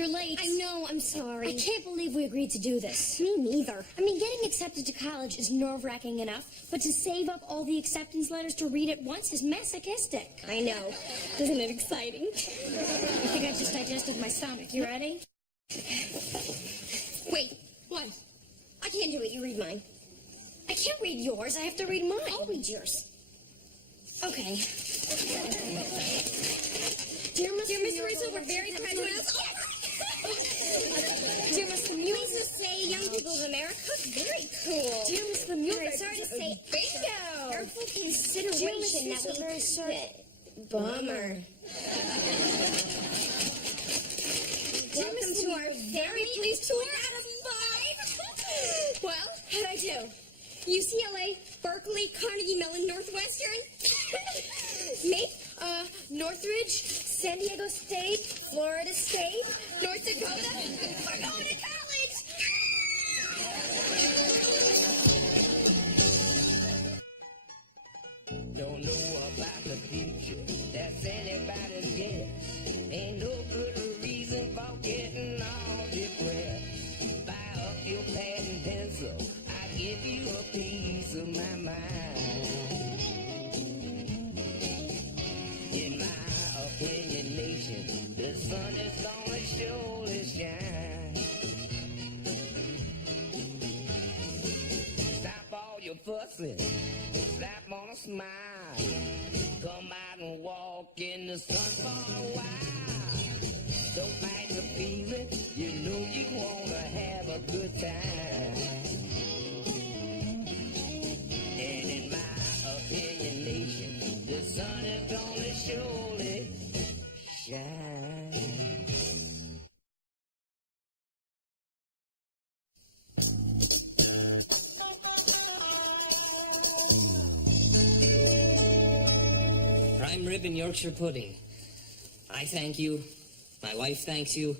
You're late. I know, I'm sorry. I can't believe we agreed to do this. Me neither. I mean, getting accepted to college is nerve-wracking enough, but to save up all the acceptance letters to read it once is masochistic. I know. Isn't it exciting? I think I just digested my stomach. You ready? Wait, what? I can't do it. You read mine. I can't read yours. I have to read mine. I'll read yours. Okay. Dear Mr. Rizzo, we're very proud to announce... Dear Mr. Mueller, pleased to say Young People's America. Very cool. Dear Mr. Mueller, Sorry to say, bingo. Careful consideration that we... Very sorry. Bummer. Welcome to our very pleased 4 out of 5. Well, how'd I do? UCLA, Berkeley, Carnegie Mellon, Northwestern. Me? Northridge, San Diego State, Florida State, North Dakota. We're going to college. Don't know about the future, that's anybody's guess. Ain't no good reason for getting all depressed. Buy up your pad and pencil, I give you a piece of my mind. In my opinion, nation, the sun is gonna surely shine. Stop all your fussing, slap on a smile. Come out and walk in the sun for a while. Don't fight the feeling, you know you wanna have a good time. And in my opinion, nation, the sun is gonna surely shine. Prime rib and Yorkshire pudding. I thank you. My wife thanks you.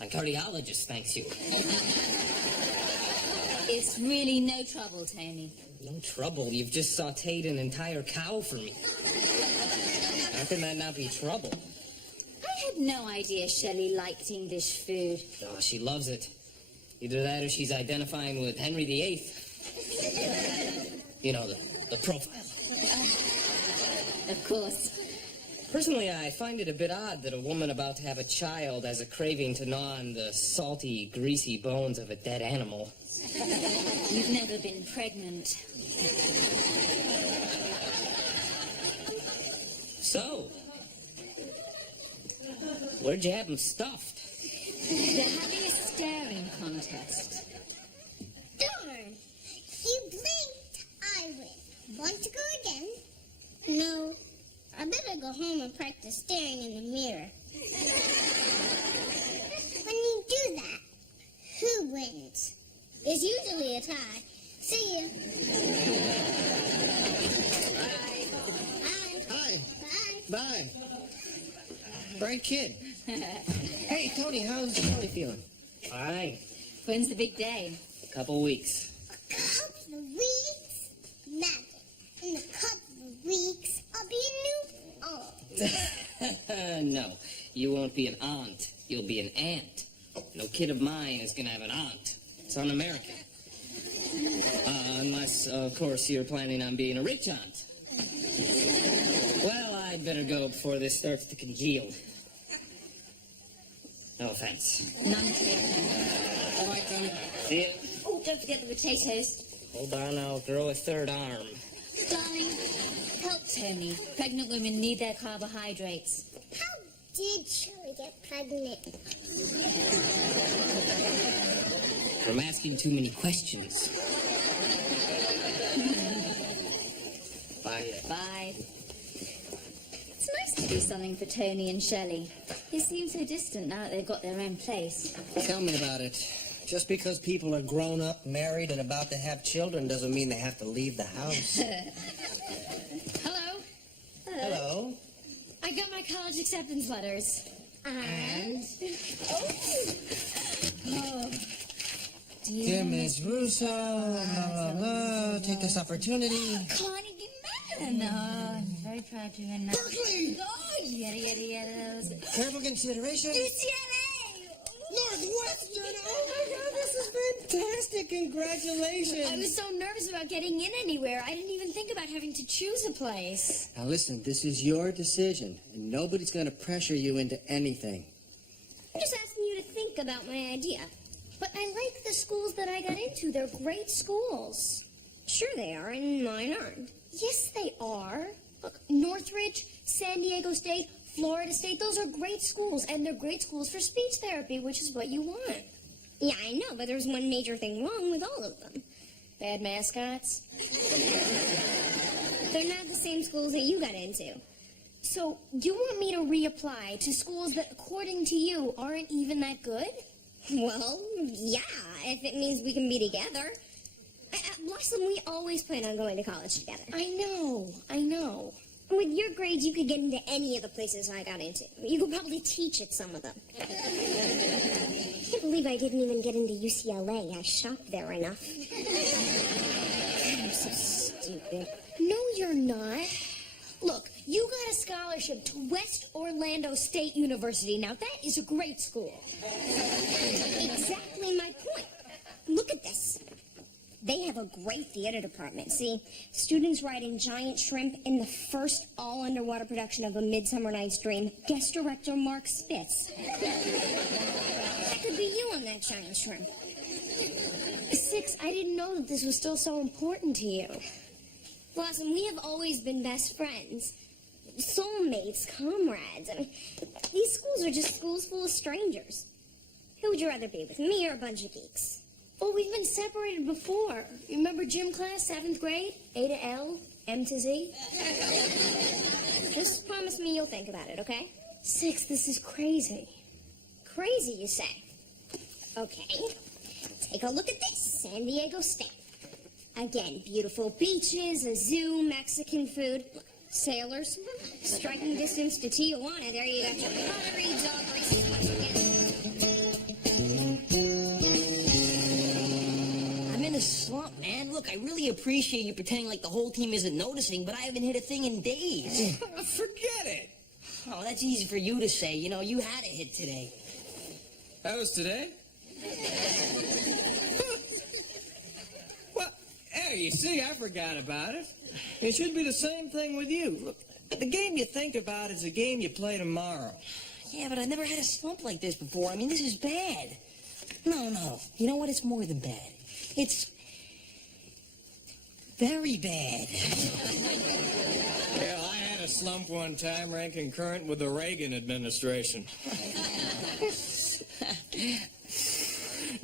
My cardiologist thanks you. It's really no trouble, Tony. No trouble. You've just sautéed an entire cow for me. How can that not be trouble? I had no idea Shelley liked English food. Oh, she loves it. Either that or she's identifying with Henry VIII. You know, the profile. Of course. Personally, I find it a bit odd that a woman about to have a child has a craving to gnaw on the salty, greasy bones of a dead animal. You've never been pregnant. So, where'd you have them stuffed? They're having a staring contest. Darn! You blinked, I win. Want to go again? No. I better go home and practice staring in the mirror. When you do that, who wins? It's usually a tie. See you. Bye. Hi. Bye. Bye. Bright kid. Hey, Tony, how's Shelley feeling? Fine. When's the big day? A couple weeks. A couple of weeks? Magic. In a couple of weeks, I'll be a new aunt. No, you won't be an aunt. You'll be an aunt. No kid of mine is going to have an aunt. It's un-American. Unless, of course, you're planning on being a rich aunt. Well, I'd better go before this starts to congeal. No offense. None taken. All right, Tony. See ya. Oh, don't forget the potatoes. Hold on, I'll grow a third arm. Darling, help Tony. Pregnant women need their carbohydrates. How did Shelley get pregnant? From asking too many questions. Bye. Bye. It's nice to do something for Tony and Shelley. They seem so distant now that they've got their own place. Tell me about it. Just because people are grown up, married, and about to have children doesn't mean they have to leave the house. Hello. Hello. I got my college acceptance letters. And? Oh. Dear Miss Russo, blah, blah, blah, take this opportunity. Carnegie Mellon. Oh, I'm very proud to announce. Berkeley! Oh, yada, yada, yada. Careful consideration. UCLA! Northwestern! Oh my God, this is fantastic! Congratulations! I was so nervous about getting in anywhere. I didn't even think about having to choose a place. Now listen, this is your decision, and nobody's going to pressure you into anything. I'm just asking you to think about my idea. But I like the schools that I got into. They're great schools. Sure they are, and mine aren't. Yes, they are. Look, Northridge, San Diego State, Florida State, those are great schools, and they're great schools for speech therapy, which is what you want. Yeah, I know, but there's one major thing wrong with all of them. Bad mascots. They're not the same schools that you got into. So, you want me to reapply to schools that, according to you, aren't even that good? Well, yeah, if it means we can be together. Blossom, we always plan on going to college together. I know. With your grades, you could get into any of the places I got into. You could probably teach at some of them. I can't believe I didn't even get into UCLA. I shopped there enough. I'm so stupid. No, you're not. Look, you got a scholarship to West Orlando State University. Now, that is a great school. Exactly my point. Look at this. They have a great theater department. See, students writing Giant Shrimp in the first all-underwater production of A Midsummer Night's Dream. Guest director Mark Spitz. That could be you on that Giant Shrimp. Six, I didn't know that this was still so important to you. Blossom, we have always been best friends. Soulmates, comrades. I mean, these schools are just schools full of strangers. Who would you rather be, with me or a bunch of geeks? Oh, we've been separated before. You remember gym class, 7th grade? A to L, M to Z? Just promise me you'll think about it, okay? Six, this is crazy. Crazy, you say? Okay. Take a look at this. San Diego State. Again, beautiful beaches, a zoo, Mexican food. Look, sailors. Striking distance to Tijuana. There you got your pottery, dog races once again. In a slump, man. Look, I really appreciate you pretending like the whole team isn't noticing, but I haven't hit a thing in days. Forget it. Oh, that's easy for you to say. You know, you had a hit today. That was today? Well, hey, you see, I forgot about it. It should be the same thing with you. Look, the game you think about is the game you play tomorrow. Yeah, but I never had a slump like this before. I mean, this is bad. No. You know what? It's more than bad. It's very bad. Yeah, I had a slump one time ranking current with the Reagan administration.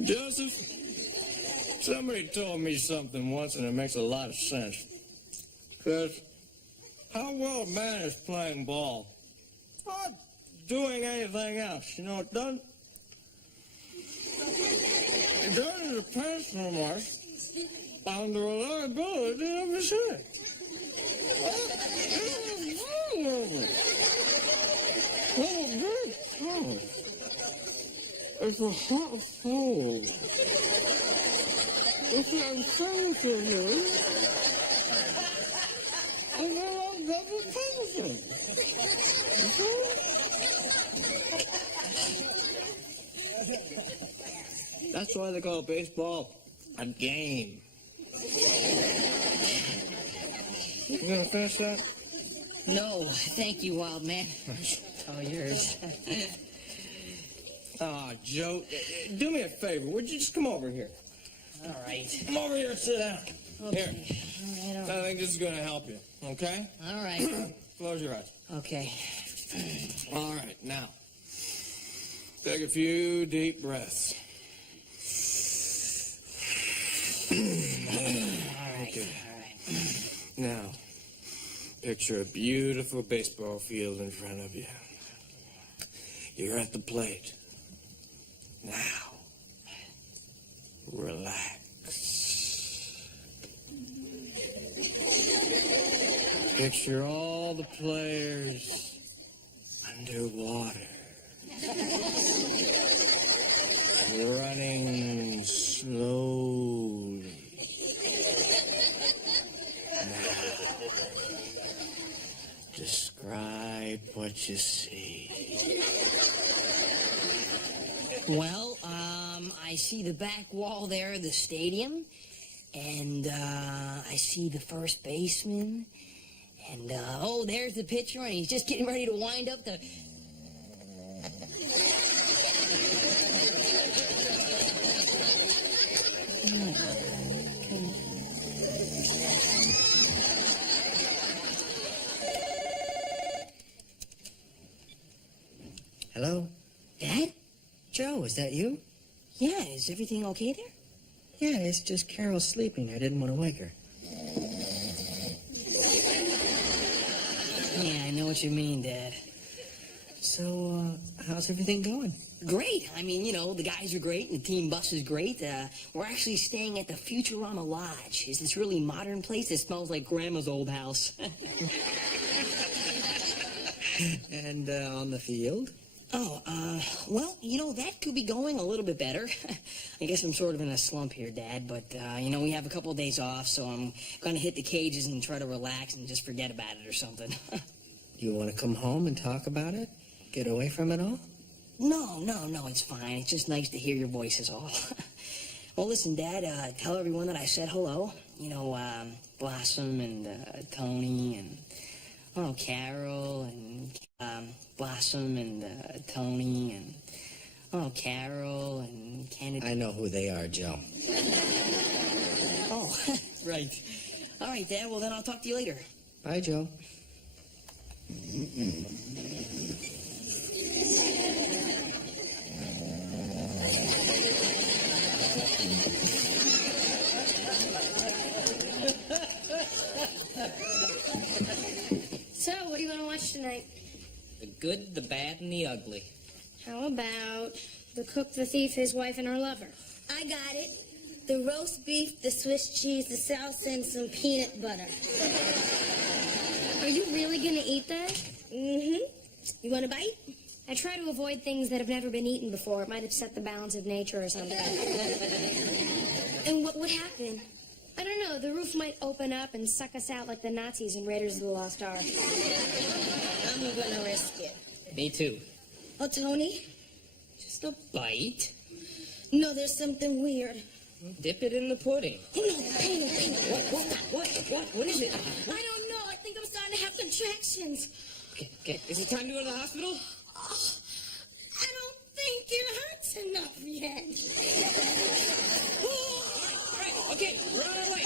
Joseph, somebody told me something once and it makes a lot of sense. Because how well a man is playing ball, not doing anything else, you know, it doesn't depend so much on the reliability of his hit. It's a hot hole. If I'm saying to you, and then I'll double pencil. That's why they call baseball a game. You gonna finish that? No, thank you, wild man. All yours. Ah, Joe, do me a favor. Would you just come over here? All right. Come over here and sit down. Okay. Here. All right. I think this is gonna help you, okay? All right. Close your eyes. Okay. All right, now. Take a few deep breaths. All right. Okay. All right. Now, picture a beautiful baseball field in front of you. You're at the plate. Now, relax. Picture all the players underwater. Running slowly. Now, describe what you see. Well, I see the back wall there of the stadium, and I see the first baseman, and oh, there's the pitcher, and he's just getting ready to wind up the... Hello? Dad? Joe, is that you? Yeah, is everything okay there? Yeah, it's just Carol sleeping. I didn't want to wake her. Yeah, I know what you mean, Dad. So, how's everything going? Great. I mean, you know, the guys are great, and the team bus is great. We're actually staying at the Futurama Lodge. It's this really modern place that smells like Grandma's old house. And, on the field? Oh, well, you know, that could be going a little bit better. I guess I'm sort of in a slump here, Dad, but, you know, we have a couple of days off, so I'm gonna hit the cages and try to relax and just forget about it or something. You want to come home and talk about it? Get away from it all? No, it's fine. It's just nice to hear your voice is all. Well, listen, Dad, tell everyone that I said hello. You know, Blossom and, Tony and, oh, Carol and, Blossom and, Tony and, oh, Carol and Kennedy. I know who they are, Joe. Oh, right. All right, Dad, well, then I'll talk to you later. Bye, Joe. So, what do you want to watch tonight? The good, the bad, and the ugly. How about The Cook, the Thief, His Wife, and Her Lover? I got it. The roast beef, the Swiss cheese, the salsa, and some peanut butter. Are you really going to eat that? Mm-hmm. You want a bite? I try to avoid things that have never been eaten before. It might upset the balance of nature or something. And what would happen? I don't know. The roof might open up and suck us out like the Nazis in Raiders of the Lost Ark. I'm gonna risk it. Me too. Oh, Tony? Just a bite. No, there's something weird. Dip it in the pudding. Oh, no, pain. What is it? I don't know. I think I'm starting to have contractions. Okay. Is it time to go to the hospital? Oh, I don't think it hurts enough yet. All right, okay, we're on our way.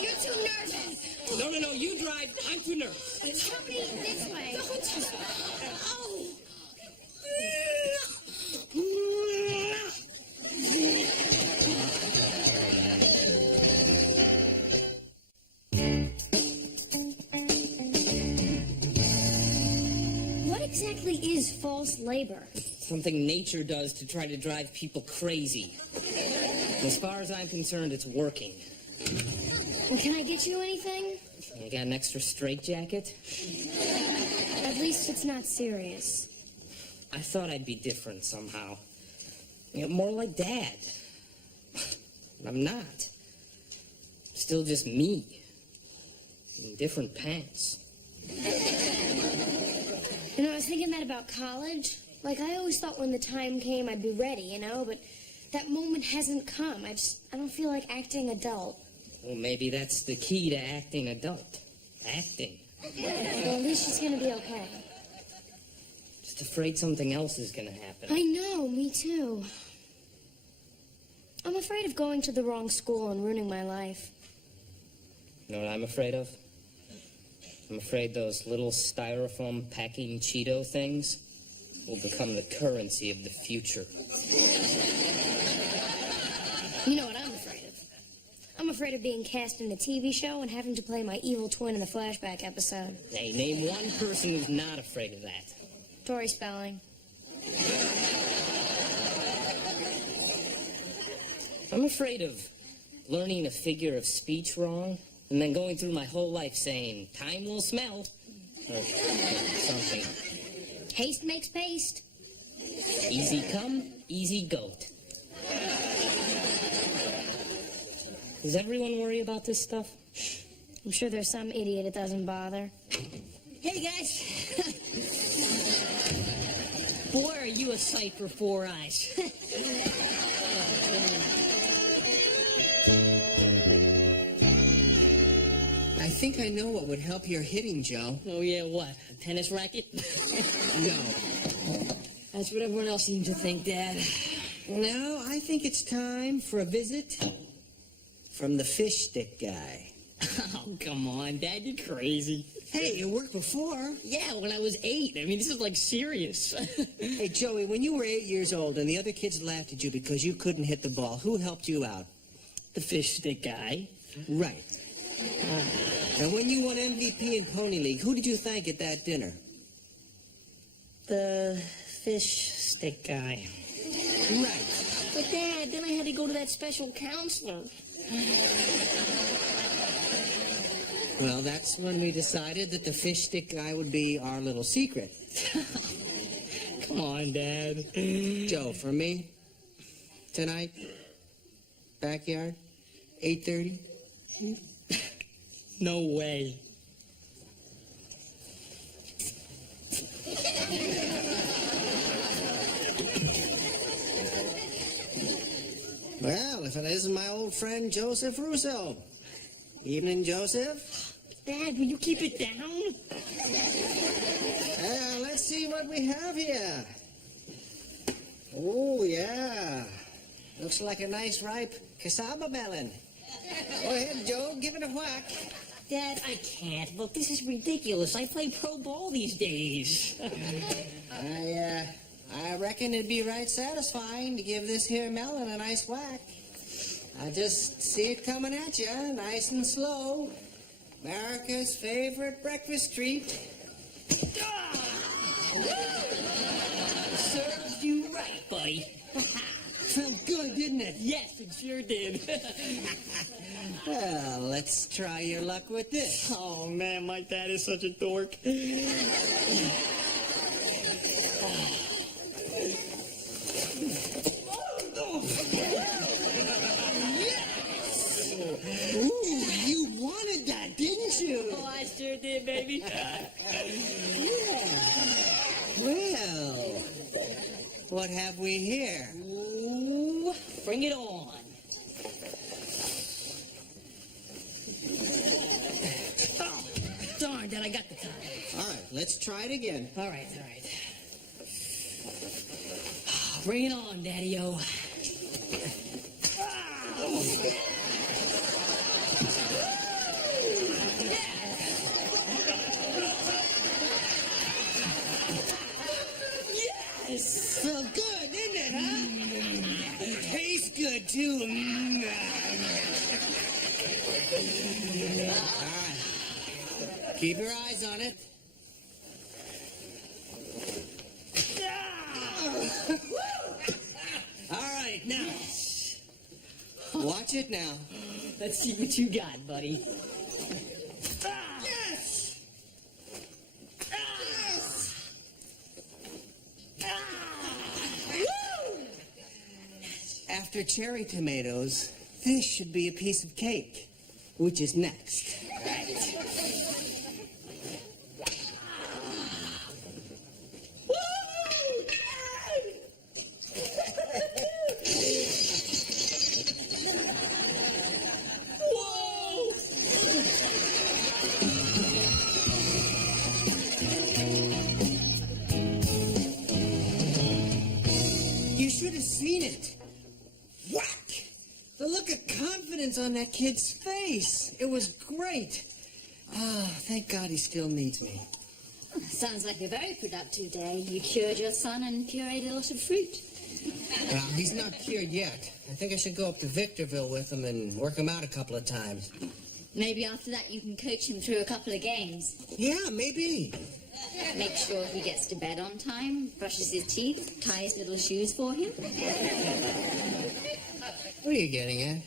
You're too nervous. No, you drive. I'm too nervous. Tony, this way. Oh. What exactly is false labor? Something nature does to try to drive people crazy. As far as I'm concerned, it's working. Well, can I get you anything? You got an extra straitjacket? At least it's not serious. I thought I'd be different somehow. You know, more like Dad. I'm not. Still just me. In different pants. You know, I was thinking that about college. Like, I always thought when the time came I'd be ready, you know, but that moment hasn't come. I don't feel like acting adult. Well, maybe that's the key to acting adult. Acting. Well, at least she's gonna be okay. Just afraid something else is gonna happen. I know, me too. I'm afraid of going to the wrong school and ruining my life. You know what I'm afraid of? I'm afraid those little styrofoam packing Cheeto things will become the currency of the future. You know what I'm afraid of? I'm afraid of being cast in a TV show and having to play my evil twin in the flashback episode. Hey, name one person who's not afraid of that. Tori Spelling. I'm afraid of learning a figure of speech wrong and then going through my whole life saying, time will smell, or something. Haste makes paste. Easy come, easy goat. Does everyone worry about this stuff? I'm sure there's some idiot it doesn't bother. Hey, guys. Boy, are you you a sight for 4 eyes. I think I know what would help your hitting, Joe. Oh, yeah, what? A tennis racket? No. That's what everyone else seems to think, Dad. No, I think it's time for a visit from the fish stick guy. Oh, come on, Dad, you're crazy. Hey, it worked before. Yeah, when I was 8. I mean, this is like serious. Hey, Joey, when you were 8 years old and the other kids laughed at you because you couldn't hit the ball, who helped you out? The fish stick guy. Right. And when you won MVP in Pony League, who did you thank at that dinner? The fish stick guy. Right. But, Dad, then I had to go to that special counselor. Well, that's when we decided that the fish stick guy would be our little secret. Come on, Dad. Joe, for me, tonight, backyard, 8:30. No way. Well, if it isn't my old friend Joseph Russo. Evening, Joseph. Dad, will you keep it down? Let's see what we have here. Oh, yeah. Looks like a nice ripe cassava melon. Go ahead, Joe. Give it a whack. Dad, I can't. Look, this is ridiculous. I play pro ball these days. I reckon it'd be right satisfying to give this here melon a nice whack. I just see it coming at you, nice and slow. America's favorite breakfast treat. Serves you right, buddy. Felt good, didn't it? Yes, it sure did. Well, let's try your luck with this. Oh, man, my dad is such a dork. Ooh, you wanted that, didn't you? Oh, I sure did, baby. Well, what have we here? Ooh, bring it on. Oh, darn, Dad, I got the time. All right, let's try it again. All right. Bring it on, Daddy-O. Yes! Felt good, didn't it, huh? Tastes good, too. All right. Keep your eyes on it. All right, now. Watch it now. Let's see what you got, buddy. Yes! After cherry tomatoes, this should be a piece of cake, which is next. You should have seen it. Whack! The look of confidence on that kid's face. It was great. Ah, thank God he still needs me. Sounds like a very productive day. You cured your son and pureed a lot of fruit. Well, he's not cured yet. I think I should go up to Victorville with him and work him out a couple of times. Maybe after that you can coach him through a couple of games. Yeah, maybe. Make sure he gets to bed on time, brushes his teeth, ties little shoes for him. What are you getting at?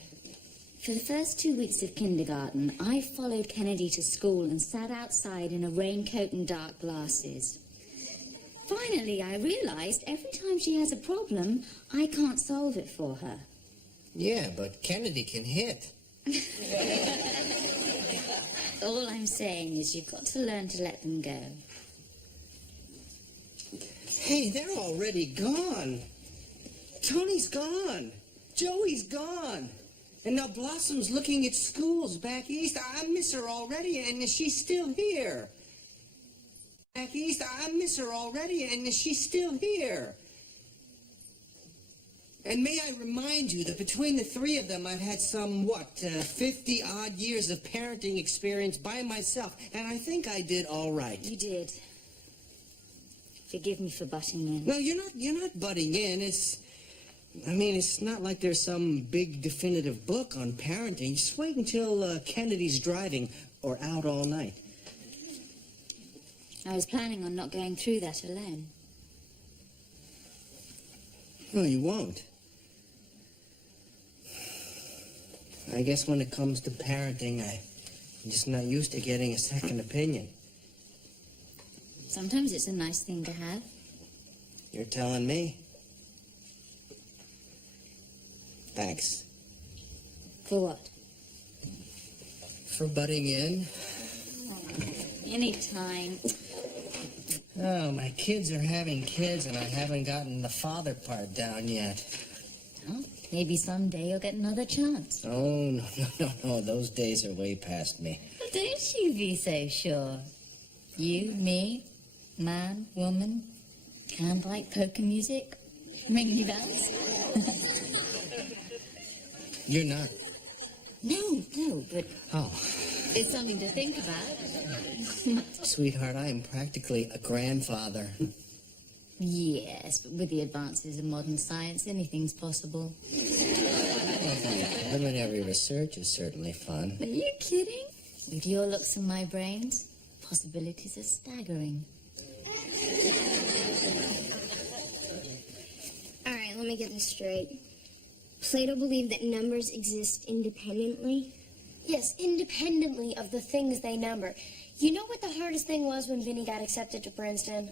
For the first 2 weeks of kindergarten, I followed Kennedy to school and sat outside in a raincoat and dark glasses. Finally, I realized every time she has a problem, I can't solve it for her. Yeah, but Kennedy can hit. All I'm saying is you've got to learn to let them go. Hey, they're already gone. Tony's gone. Joey's gone. And now Blossom's looking at schools back east. I miss her already, and she's still here. Back east, I miss her already, and she's still here. And may I remind you that between the three of them, I've had some, 50-odd years of parenting experience by myself, and I think I did all right. You did. Forgive me for butting in. No, you're not butting in. It's not like there's some big definitive book on parenting. Just wait until Kennedy's driving or out all night. I was planning on not going through that alone. No, you won't. I guess when it comes to parenting, I'm just not used to getting a second opinion. Sometimes it's a nice thing to have. You're telling me. Thanks. For what? For butting in. Anytime. Oh, my kids are having kids, and I haven't gotten the father part down yet. Oh, maybe someday you'll get another chance. Oh, no. Those days are way past me. Don't you be so sure. You, me, man, woman, candlelight polka music. Ring any bells? You're not. No, but Oh. it's something to think about. Sweetheart, I am practically a grandfather. Yes, but with the advances in modern science, anything's possible. Preliminary research is certainly fun. Are you kidding? With your looks and my brains, possibilities are staggering. All right, let me get this straight. Plato believed that numbers exist independently? Yes, independently of the things they number. You know what the hardest thing was when Vinny got accepted to Princeton?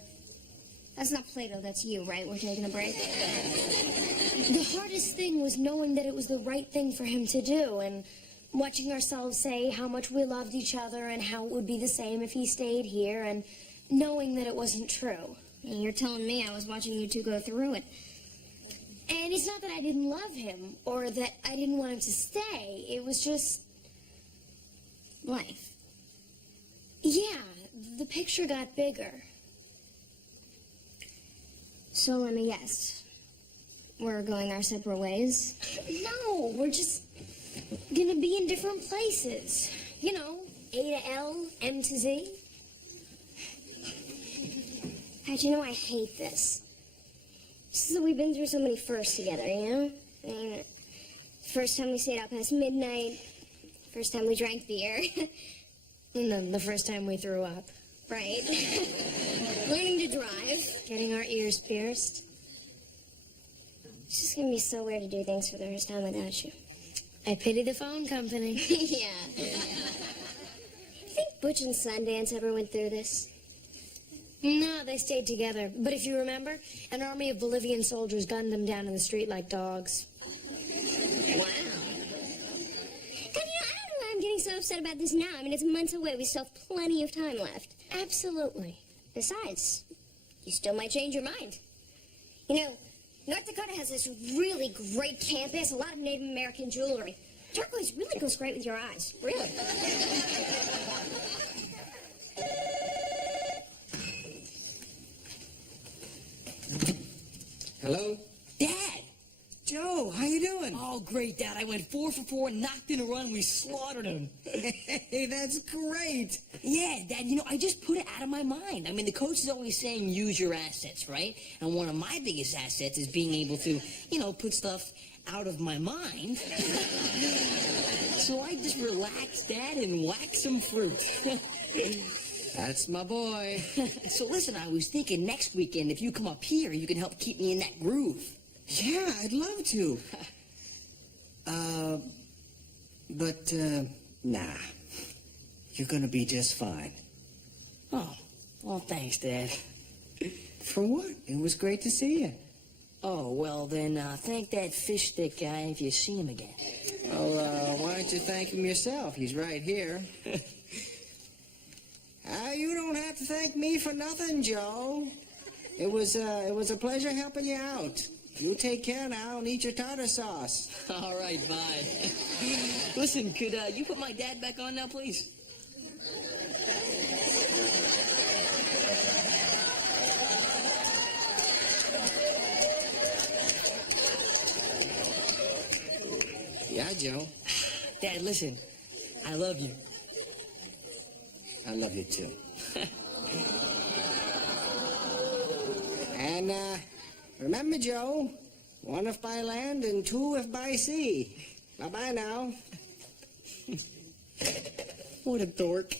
That's not Plato, that's you, right? We're taking a break. The hardest thing was knowing that it was the right thing for him to do and watching ourselves say how much we loved each other and how it would be the same if he stayed here and knowing that it wasn't true. And you're telling me I was watching you two go through it. And it's not that I didn't love him or that I didn't want him to stay. It was just Life. yeah, the picture got bigger. So let me guess. We're going our separate ways? No, we're just gonna be in different places. You know, A to L, M to Z. Pat, you know I hate this. Just that we've been through so many firsts together, you know? I mean, first time we stayed out past midnight, first time we drank beer. And then the first time we threw up. Right. Learning to drive. Getting our ears pierced. It's just gonna be so weird to do things for the first time without you. I pity the phone company. Yeah. You think Butch and Sundance ever went through this? No, they stayed together. But if you remember, an army of Bolivian soldiers gunned them down in the street like dogs. Wow. God, I don't know why I'm getting so upset about this now. I mean, it's months away. We still have plenty of time left. Absolutely. Besides, you still might change your mind. You know, North Dakota has this really great campus, a lot of Native American jewelry. Turquoise really goes great with your eyes. Really. Hello? Dad! Joe, how you doing? Oh, great, Dad. I went 4 for 4, knocked in a run. We slaughtered him. Hey, that's great. Yeah, Dad, you know, I just put it out of my mind. I mean, the coach is always saying use your assets, right? And one of my biggest assets is being able to, you know, put stuff out of my mind. So I just relaxed, Dad, and whacked some fruit. That's my boy. So listen, I was thinking next weekend, if you come up here, you can help keep me in that groove. Yeah, I'd love to. Nah. You're gonna be just fine. Oh, well, thanks, Dad. For what? It was great to see you. Oh, well, then, thank that fish stick guy if you see him again. Well, why don't you thank him yourself? He's right here. You don't have to thank me for nothing, Joe. It was a pleasure helping you out. You take care now and eat your tartar sauce. All right, bye. Listen, could you put my dad back on now, please? Yeah, Joe. Dad, listen. I love you. I love you too. And remember, Joe, 1 if by land and 2 if by sea. Bye-bye now. What a dork.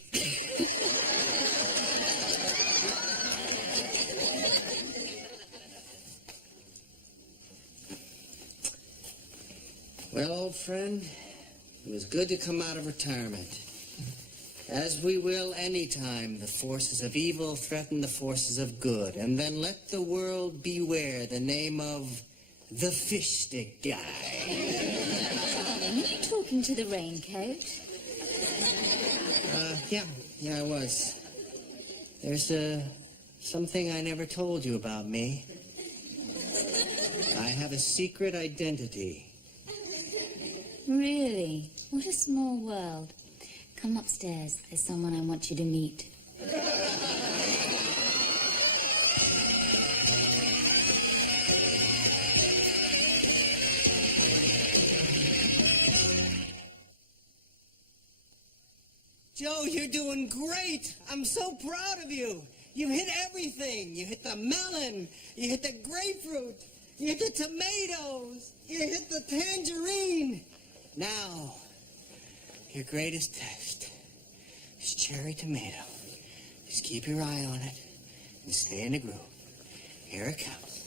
Well, old friend, it was good to come out of retirement. As we will any time the forces of evil threaten the forces of good. And then let the world beware the name of the fish stick guy. Darling, are you talking to the raincoat? Yeah, I was. There's something I never told you about me. I have a secret identity. Really? What a small world. Come upstairs. There's someone I want you to meet. Joe, you're doing great. I'm so proud of you. You hit everything. You hit the melon. You hit the grapefruit. You hit the tomatoes. You hit the tangerine. Now, your greatest test is cherry tomato. Just keep your eye on it and stay in the groove. Here it comes.